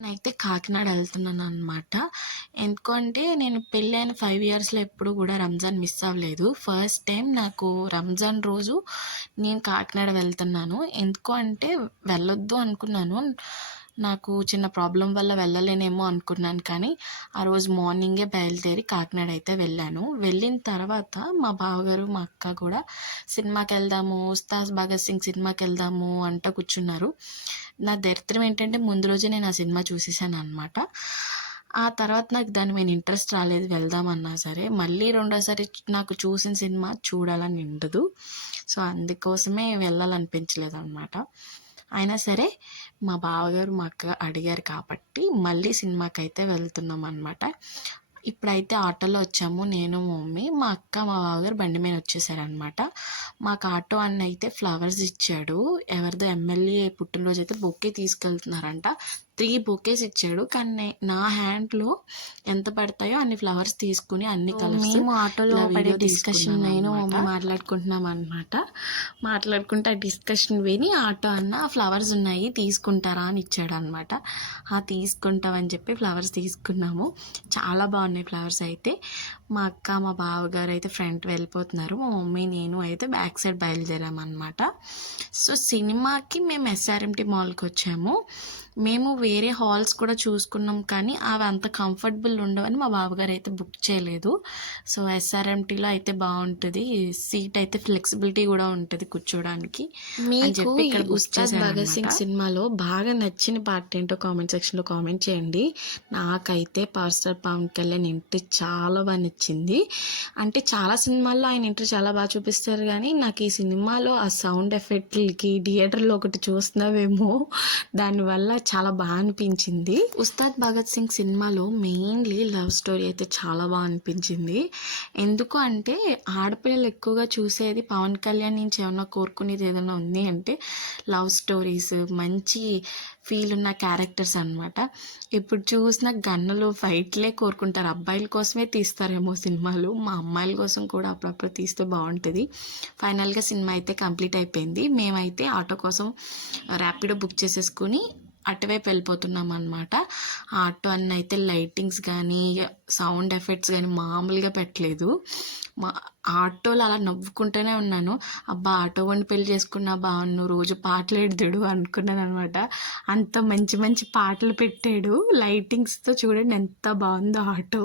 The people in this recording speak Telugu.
నేనైతే కాకినాడ వెళ్తున్నాననమాట. ఎందుకంటే నేను పెళ్ళైన 5 ఇయర్స్‌లో ఎప్పుడు గూడా రంజాన్ మిస్ అవ్వలేదు. ఫస్ట్ టైం నాకు రంజాన్ రోజు నేను కాకినాడ వెళ్తున్నాను. ఎందుకు అంటే వెళ్ళొద్దు అనుకున్నాను. నాకు చిన్న ప్రాబ్లమ్ వల్ల వెళ్ళలేనేమో అనుకున్నాను. కానీ ఆ రోజు మార్నింగే బయలుదేరి కాకినాడ అయితే వెళ్ళాను. వెళ్ళిన తర్వాత మా బావగారు, మా అక్క కూడా సినిమాకెళ్దాము, 'ఉస్తాద్ భగత్ సింగ్' సినిమాకెళ్దాము అంట కూర్చున్నారు. నా దరిద్రం ఏంటంటే ముందు రోజే నేను ఆ సినిమా చూసేసాననమాట. ఆ తర్వాత నాకు దాని మీద ఇంట్రెస్ట్ రాలేదు వెళ్దామన్నా సరే. మళ్ళీ రెండోసారి నాకు చూసిన సినిమా చూడాలని ఉండదు. సో, అందుకోసమే వెళ్ళాలనిపించలేదనమాట. అయినా సరే మా బావగారు, మా అక్క అడిగారు కాబట్టి మళ్ళీ సినిమాకైతే వెళ్తున్నామనమాట. ఇప్పుడైతే ఆటోలో వచ్చాము నేను, మా మమ్మీ. మా అక్క, మా బావగారు బండి మీద వచ్చేసారనమాట. మాకు ఆటో అన్న అయితే ఫ్లవర్స్ ఇచ్చాడు. ఎవరిదో ఎమ్మెల్యే పుట్టినరోజు అయితే బొకే తీసుకెళ్తున్నారంట. 3 బొకేస్ ఇచ్చాడు. కానీ నా హ్యాండ్‌లో ఎంత పడతాయో అన్ని ఫ్లవర్స్ తీసుకొని అన్ని కలర్స్ మేము ఆటోలో పడే డిస్కషన్ నేను మమ్మీ మాట్లాడుకుంటున్నామనమాట. మాట్లాడుకుంటే ఆ డిస్కషన్ విని ఆటో అన్న ఫ్లవర్స్ ఉన్నాయి తీసుకుంటారా అని ఇచ్చాడనమాట. తీసుకుంటామని చెప్పి ఫ్లవర్స్ తీసుకున్నాము. చాలా బాగున్నాయి ఫ్లవర్స్ అయితే. మా అక్క, మా బావగారు అయితే ఫ్రంట్ వెళ్ళిపోతున్నారు. మా మమ్మీ, నేను అయితే బ్యాక్ సైడ్ బయలుదేరామన్నమాట. సో, సినిమాకి మేము ఎస్ఆర్ఎంటీ మాల్కి వచ్చాము. మేము వేరే హాల్స్ కూడా చూసుకున్నాం కానీ అవి అంత కంఫర్టబుల్ ఉండవని మా బావగారు అయితే బుక్ చేయలేదు. సో, ఎస్ఆర్ఎంటీలో అయితే బాగుంటుంది, సీట్ అయితే ఫ్లెక్సిబిలిటీ కూడా ఉంటుంది కూర్చోడానికి అని చెప్పి ఇక్కడ ఉస్తాద్ భగత్ సింగ్ సినిమాలో బాగా నచ్చిన పార్ట్ ఏంటో కామెంట్ సెక్షన్లో కామెంట్ చేయండి. నాకైతే power star Pawan Kalyan entry చాలా బాగా నచ్చింది. అంటే చాలా సినిమాల్లో ఆయన ఎంట్రీ చాలా బాగా చూపిస్తారు కానీ నాకు ఈ సినిమాలో ఆ సౌండ్ ఎఫెక్ట్లకి థియేటర్లో ఒకటి చూస్తున్నావేమో దానివల్ల చాలా బాగా అనిపించింది. ఉస్తాద్ భగత్ సింగ్ సినిమాలో మెయిన్లీ లవ్ స్టోరీ అయితే చాలా బాగా అనిపించింది. ఎందుకు అంటే ఆడపిల్లలు ఎక్కువగా చూసేది పవన్ కళ్యాణ్ నుంచి ఏమన్నా కోరుకునేది ఏదైనా ఉంది అంటే లవ్ స్టోరీస్, మంచి ఫీల్ ఉన్న క్యారెక్టర్స్ అనమాట. ఇప్పుడు చూసిన గన్నులు, ఫైట్లే కోరుకుంటారు. అబ్బాయిల కోసమే తీస్తారేమో సినిమాలు. మా అమ్మాయిల కోసం కూడా అప్పుడప్పుడు తీస్తే బాగుంటుంది. ఫైనల్గా సినిమా అయితే కంప్లీట్ అయిపోయింది. మేమైతే ఆటో కోసం ర్యాపిడో బుక్ చేసేసుకుని అటువైపు వెళ్ళిపోతున్నాం అనమాట. ఆటో అన్న అయితే లైటింగ్స్ కానీ సౌండ్ ఎఫెక్ట్స్ కానీ మామూలుగా పెట్టలేదు. మా ఆటోలో అలా నవ్వుకుంటూనే ఉన్నాను. అబ్బా, ఆటో వండి పెళ్లి చేసుకున్నా బాగున్ను, రోజు పాటలు ఎడతాడు అనుకున్నాను అనమాట. అంత మంచి మంచి పాటలు పెట్టాడు. లైటింగ్స్తో చూడండి ఎంత బాగుందో ఆటో.